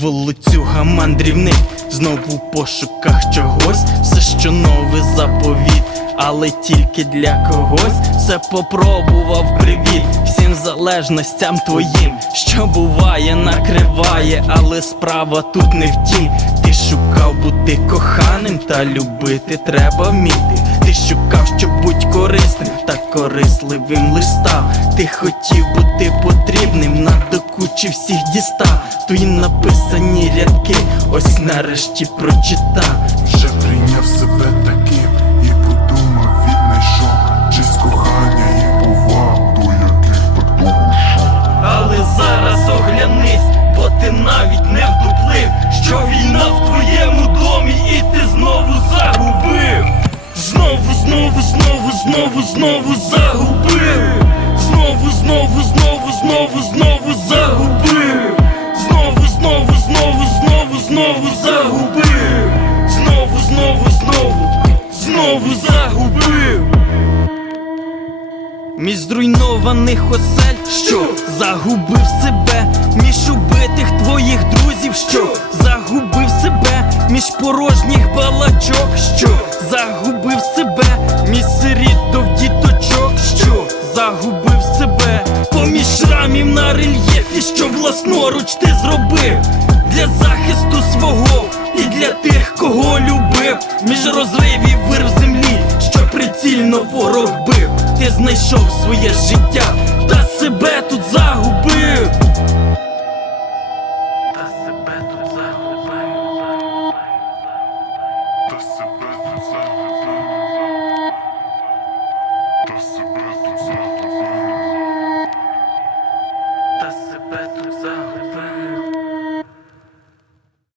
Волоцюга мандрівник знов у пошуках чогось, все що нове заповіт, але тільки для когось все попробував привіт всім залежностям твоїм, що буває, накриває, але справа тут не втім. Ти шукав бути коханим, та любити треба вміти. Ти шукав, щоб будь корисним, та корисливим лиш став. Ти хотів бути потрібним, надокучі всіх дістав. Твої написані рядки, ось нарешті прочитав. Вже прийняв себе таким і подумав, віднайшов честь кохання і повагу, до яких так довго йшов. Але зараз оглянись, бо ти навіть не вдуплив, що війна в твоєму домі, і ти знову загубив. Знову, знову, знову, знову, знову загубив. Знову, знову, знову, знову, знову загубив. Знову, знову, знову, знову, знову загубив. Знову, знову, знову, знову загубив. Між зруйнованих осель, що загубив себе, між убитих твоїх друзів, що загубив себе, між порожніх балачок, що загубив себе, що власноруч ти зробив для захисту свого і для тих, кого любив, між розривів вир в землі, що прицільно ворог бив, ти знайшов своє життя та себе тут загубив.